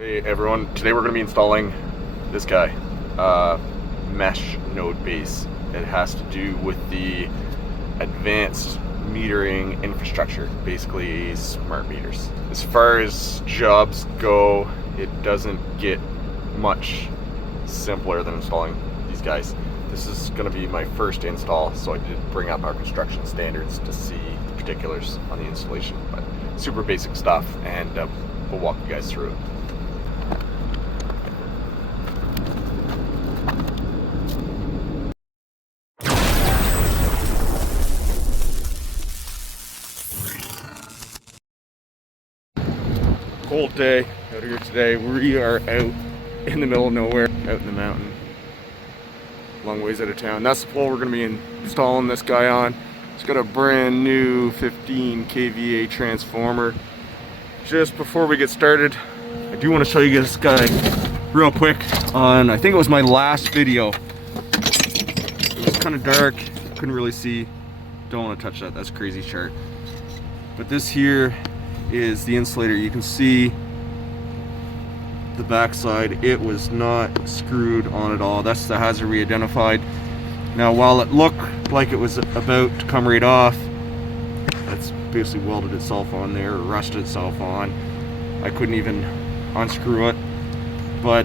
Hey everyone, today we're going to be installing this guy, mesh node base. It has to do with the advanced metering infrastructure, basically smart meters. As far as jobs go, it doesn't get much simpler than installing these guys. This is going to be my first install, so I did bring up our construction standards to see the particulars on the installation, but super basic stuff, and we'll walk you guys through it. Cold day out here today. We are out in the middle of nowhere, out in the mountain, long ways out of town. That's the pole we're going to be installing this guy on. It's got a brand new 15 kVA transformer. Just before we get started, I do want to show you this guy real quick. I think it was my last video. It was kind of dark, couldn't really see. Don't want to touch that, that's a crazy chart. But this here is the insulator. You can see the backside, it was not screwed on at all. That's the hazard we identified. Now while it looked like it was about to come right off, that's basically welded itself on there, or rusted itself on. I couldn't even unscrew it, but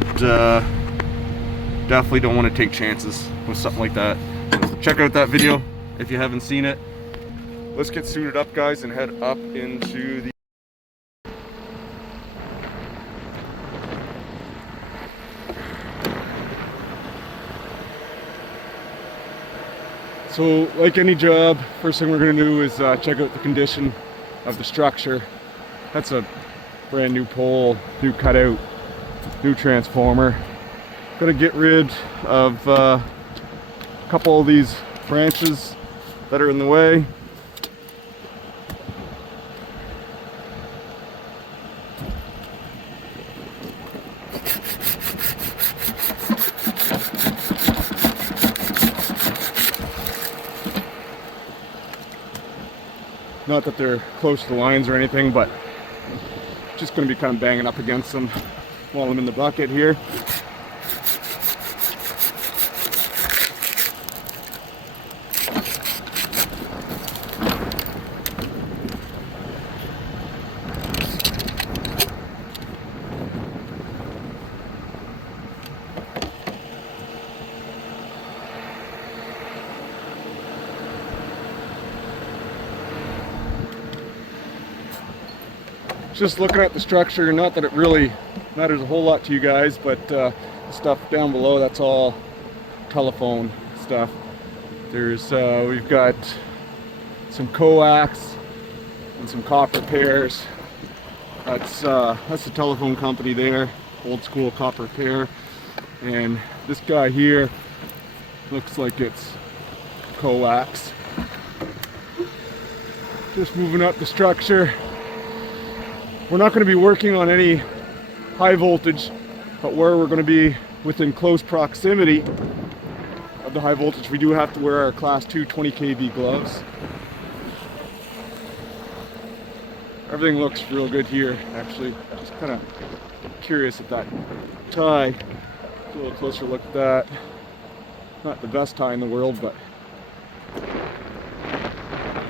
definitely don't want to take chances with something like that. Check out that video if you haven't seen it. Let's get suited up, guys, and head up into the So, like any job, first thing we're going to do is check out the condition of the structure. That's a brand new pole, new cutout, new transformer. Going to get rid of a couple of these branches that are in the way. Not that they're close to the lines or anything, but just going to be kind of banging up against them while I'm in the bucket here. Just looking at the structure, not that it really matters a whole lot to you guys, but the stuff down below, that's all telephone stuff. There's we've got some coax and some copper pairs. That's the telephone company there, old school copper pair. And this guy here looks like it's coax. Just moving up the structure. We're not going to be working on any high voltage, but where we're going to be within close proximity of the high voltage, we do have to wear our class 2 20 kV gloves. Everything looks real good here, actually. Just kind of curious at that tie. A little closer look at that. Not the best tie in the world, but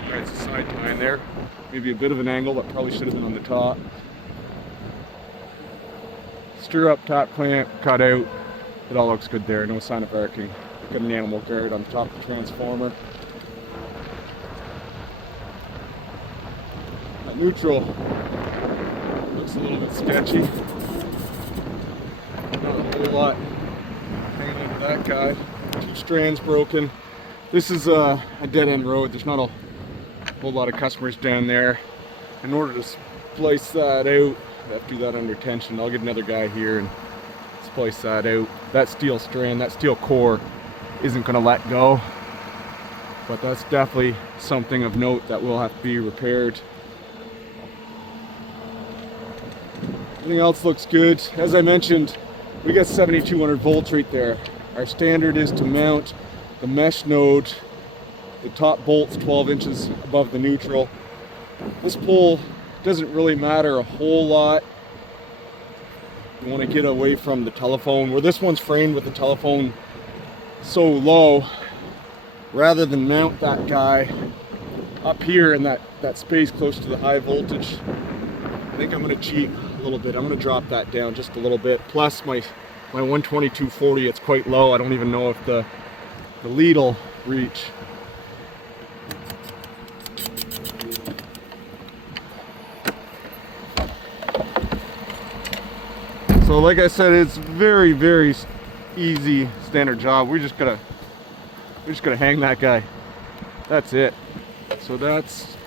it's a side tie in there. Maybe a bit of an angle, but probably should have been on the top. Stir-up top clamp, cut out. It all looks good there, no sign of arcing. Got an animal guard on top of the transformer. That neutral looks a little bit sketchy. Not a whole lot hanging into that guy. 2 strands broken. This is a dead-end road. There's not a whole lot of customers down there. In order to splice that out, I have to do that under tension. I'll get another guy here and splice that out. That steel strand, that steel core isn't going to let go, but that's definitely something of note that will have to be repaired. Everything else looks good. As I mentioned, we got 7200 volts right there. Our standard is to mount the mesh node, the top bolt's 12 inches above the neutral. This pole doesn't really matter a whole lot You want to get away from the telephone, where this one's framed with the telephone so low. Rather than mount that guy up here in that space close to the high voltage, I think I'm going to cheat a little bit. I'm going to drop that down just a little bit. Plus my 122/40, it's quite low. I don't even know if the lead will reach. So like I said, it's very, very easy, standard job. We're just gonna hang that guy. That's it. So that's,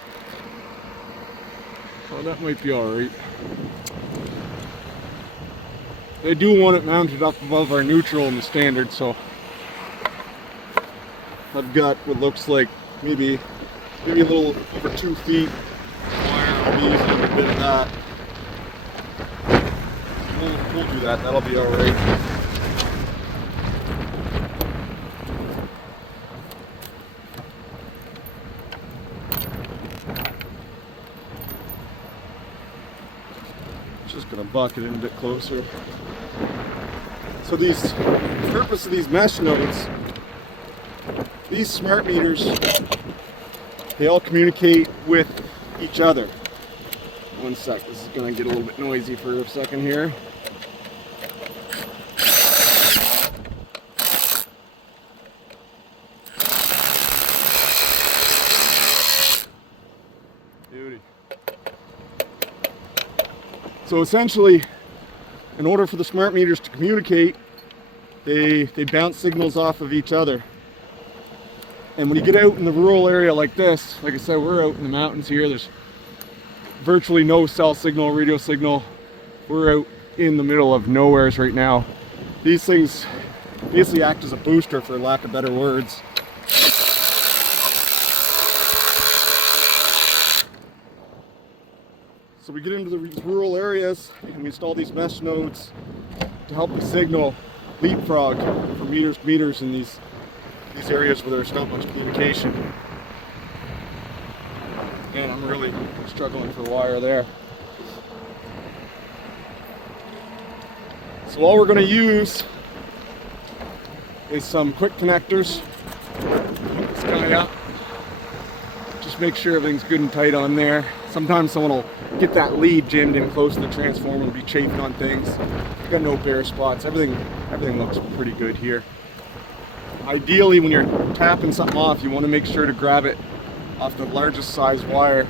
well, that might be all right. They do want it mounted up above our neutral in the standard, so I've got what looks like maybe a little over 2 feet wire. I'll be using a bit of that. We'll do that. That'll be all right. Just gonna bucket it a bit closer. So the purpose of these mesh nodes, these smart meters, they all communicate with each other. One sec, this is gonna get a little bit noisy for a second here. Beauty. So essentially, in order for the smart meters to communicate, they bounce signals off of each other. And when you get out in the rural area like this, like I said, we're out in the mountains here. There's virtually no cell signal, radio signal. We're out in the middle of nowheres right now. These things basically act as a booster, for lack of better words. So we get into the rural areas and we install these mesh nodes to help the signal leapfrog from meters to meters in these areas where there's not much communication. And I'm really struggling for wire there. So all we're going to use is some quick connectors. Hook this guy up. Just make sure everything's good and tight on there. Sometimes someone will get that lead jammed in close to the transformer and be chafing on things. Got no bare spots. Everything looks pretty good here. Ideally, when you're tapping something off, you want to make sure to grab it off the largest size wire.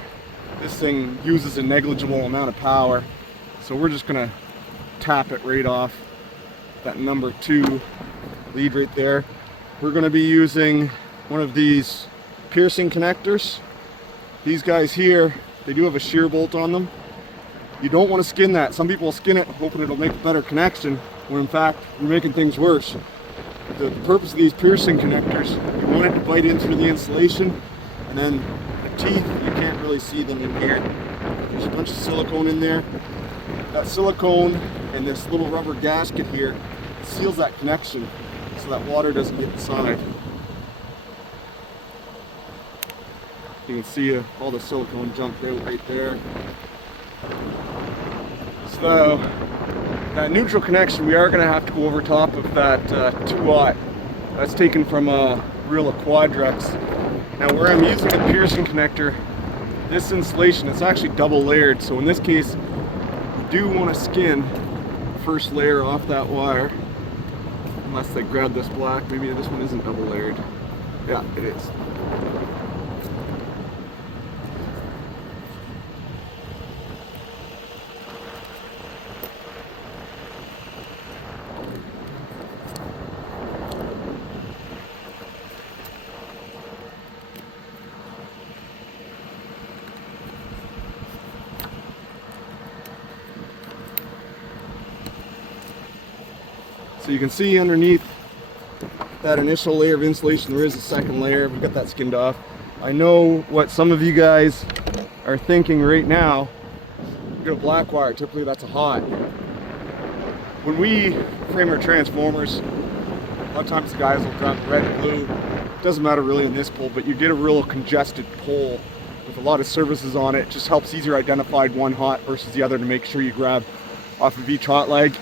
This thing uses a negligible amount of power, so we're just gonna tap it right off that number 2 lead right there. We're gonna be using one of these piercing connectors. These guys here, they do have a shear bolt on them. You don't want to skin that. Some people will skin it hoping it'll make a better connection, when in fact you're making things worse. The purpose of these piercing connectors, you want it to bite in through the insulation, and then the teeth, you can't really see them in here. There's a bunch of silicone in there. That silicone and this little rubber gasket here seals that connection so that water doesn't get inside. You can see all the silicone jumped out right there. So that neutral connection, we are going to have to go over top of that 2-aught. That's taken from a reel of Quadrex. Now where I'm using a piercing connector, this insulation, it's actually double layered. So in this case, you do want to skin the first layer off that wire. Unless they grab this black, maybe this one isn't double layered. Yeah, it is. So you can see underneath that initial layer of insulation, there is a second layer. We've got that skinned off. I know what some of you guys are thinking right now. We've got a black wire, typically that's a hot. When we frame our transformers, a lot of times the guys will dump red and blue. It doesn't matter really in this pole, but you get a real congested pole with a lot of surfaces on it. It just helps easier identify one hot versus the other to make sure you grab off of each hot leg.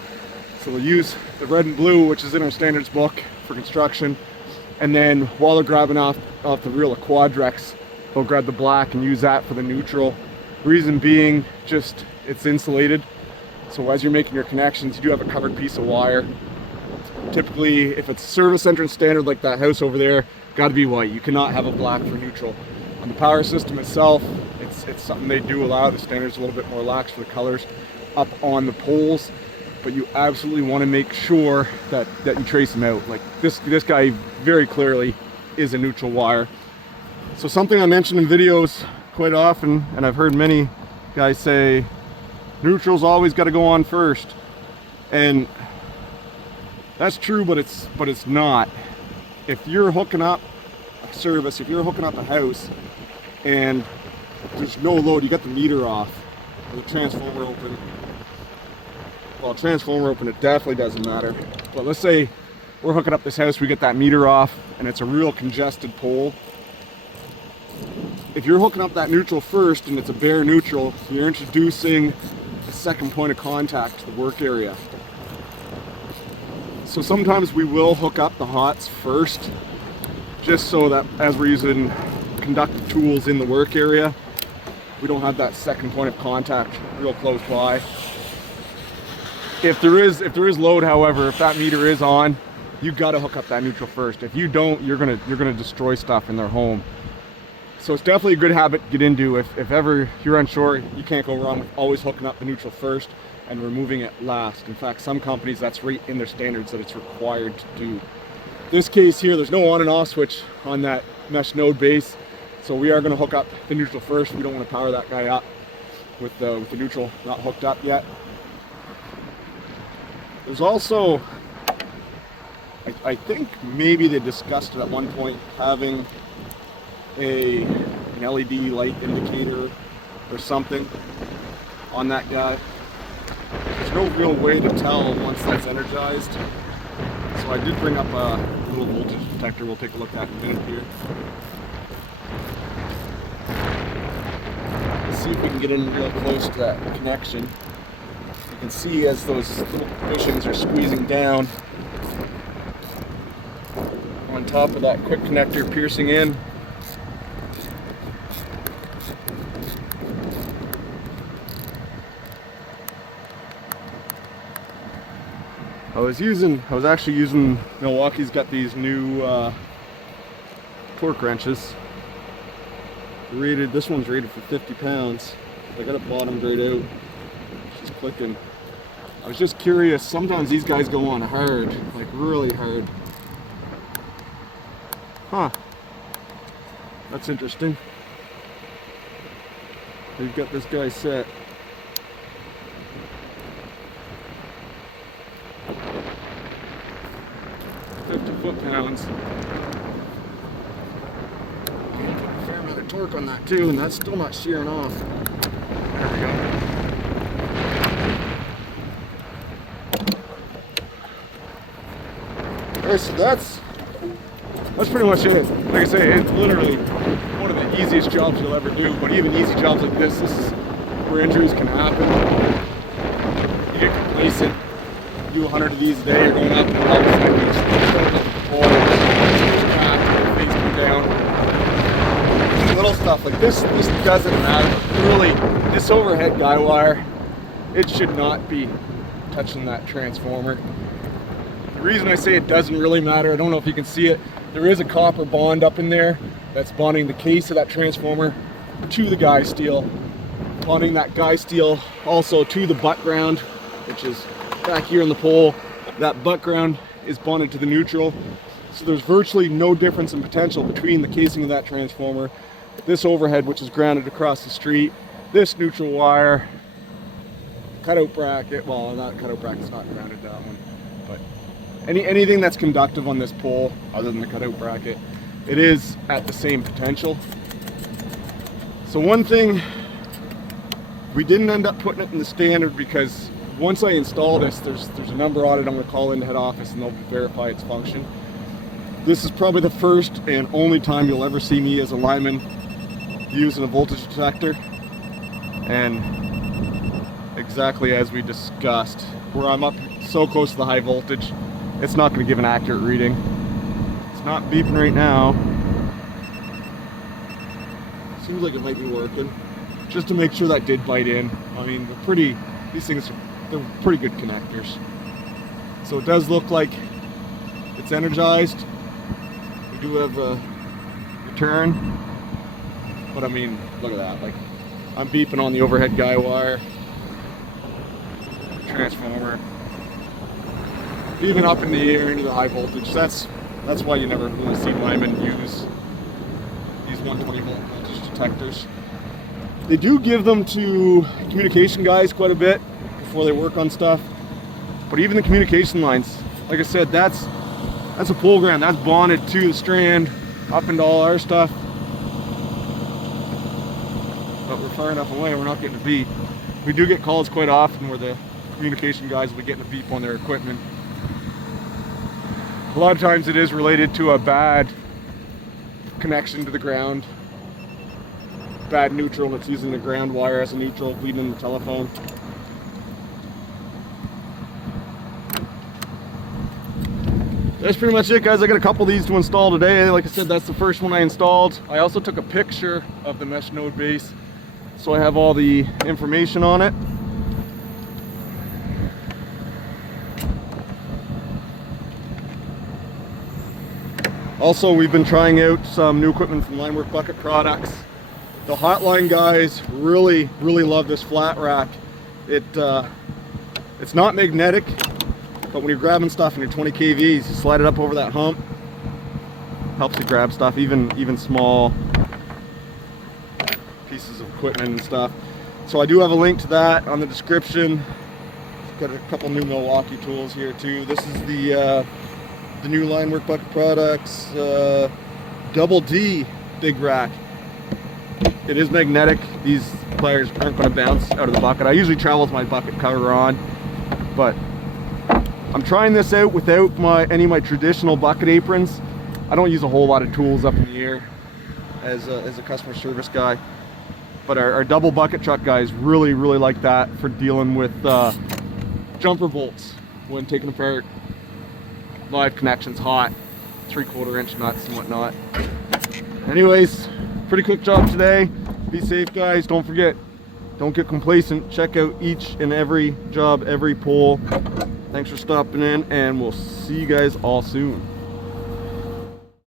So we'll use the red and blue, which is in our standards book for construction. And then while they're grabbing off the reel of Quadrex, they'll grab the black and use that for the neutral. Reason being, just it's insulated. So as you're making your connections, you do have a covered piece of wire. Typically, if it's service entrance standard like that house over there, got to be white. You cannot have a black for neutral. On the power system itself, it's something they do allow. The standard's a little bit more lax for the colors up on the poles, but you absolutely want to make sure that you trace them out. Like this guy very clearly is a neutral wire. So something I mention in videos quite often, and I've heard many guys say, neutral's always got to go on first. And that's true, but it's not. If you're hooking up a service, if you're hooking up a house and there's no load, you got the meter off, or the transformer open. Well, transformer open, it definitely doesn't matter. But let's say we're hooking up this house, we get that meter off, and it's a real congested pole. If you're hooking up that neutral first and it's a bare neutral, you're introducing a second point of contact to the work area. So sometimes we will hook up the hots first, just so that as we're using conductive tools in the work area, we don't have that second point of contact real close by. If there is load, however, if that meter is on, you got to hook up that neutral first. If you don't, you're gonna destroy stuff in their home. So it's definitely a good habit to get into. If ever you're unsure, you can't go wrong with always hooking up the neutral first and removing it last. In fact, some companies, that's right in their standards that it's required to do. This case here, there's no on and off switch on that mesh node base, so we are going to hook up the neutral first. We don't want to power that guy up with the neutral not hooked up yet. There's also, I think maybe they discussed it at one point, having an LED light indicator or something on that guy. There's no real way to tell once that's energized. So I did bring up a little voltage detector we'll take a look at in a minute here. Let's see if we can get in real close to that connection. You can see as those little bushings are squeezing down on top of that quick connector piercing in. I was actually using Milwaukee's got these new torque wrenches. This one's rated for 50 pounds. I got it bottomed right out. She's clicking. I was just curious, sometimes these guys go on hard, like really hard. Huh. That's interesting. We've got this guy set. Foot-pounds. Put a fair amount of torque on that too, and that's still not shearing off. There we go. Okay, so that's pretty much it. Like I say, it's literally one of the easiest jobs you'll ever do, but even easy jobs like this is where injuries can happen. You get complacent. Do 100 of these a day, you're going up and all of a sudden you're just down. Little stuff like this doesn't matter. Really, this overhead guy wire, it should not be touching that transformer. The reason I say it doesn't really matter, I don't know if you can see it, there is a copper bond up in there that's bonding the case of that transformer to the guy steel, bonding that guy steel also to the butt ground, which is back here in the pole. That butt ground is bonded to the neutral, so there's virtually no difference in potential between the casing of that transformer, this overhead which is grounded across the street, this neutral wire, cutout bracket, well that cutout bracket's not grounded, that one, but anything that's conductive on this pole other than the cutout bracket, it is at the same potential. So one thing, we didn't end up putting it in the standard because once I install this, there's a number on it. I'm going to call in the head office and they'll verify its function. This is probably the first and only time you'll ever see me as a lineman using a voltage detector. And exactly as we discussed, where I'm up so close to the high voltage, it's not going to give an accurate reading. It's not beeping right now. Seems like it might be working. Just to make sure that did bite in. I mean, these things, they're pretty good connectors. So it does look like it's energized. We do have a return. But I mean, look at that. Like, I'm beeping on the overhead guy wire. Transformer. Even up in the air into the high voltage. That's why you never really see linemen use these 120 volt voltage detectors. They do give them to communication guys quite a bit before they work on stuff. But even the communication lines, like I said, that's a pull ground. That's bonded to the strand up into all our stuff. But we're far enough away, we're not getting a beep. We do get calls quite often where the communication guys will be getting a beep on their equipment. A lot of times it is related to a bad connection to the ground. Bad neutral, it's using the ground wire as a neutral, bleeding in the telephone. That's pretty much it, guys. I got a couple of these to install today. Like I said, that's the first one I installed. I also took a picture of the mesh node base, so I have all the information on it. Also, we've been trying out some new equipment from Linework bucket products. The Hotline guys really love this flat rack. It's not magnetic, but when you're grabbing stuff and you're 20 kVs, you slide it up over that hump. Helps you grab stuff, even small pieces of equipment and stuff. So I do have a link to that on the description. Got a couple new Milwaukee tools here too. This is the new Linework bucket products double D big rack. It is magnetic. These pliers aren't going to bounce out of the bucket. I usually travel with my bucket cover on, but I'm trying this out without any of my traditional bucket aprons. I don't use a whole lot of tools up in the air as a customer service guy, but our double bucket truck guys really like that for dealing with jumper bolts when taking apart live connections, hot 3/4 inch nuts and whatnot. Anyways, pretty quick job today. Be safe, guys. Don't forget, don't get complacent. Check out each and every job, every pull. Thanks for stopping in, and we'll see you guys all soon.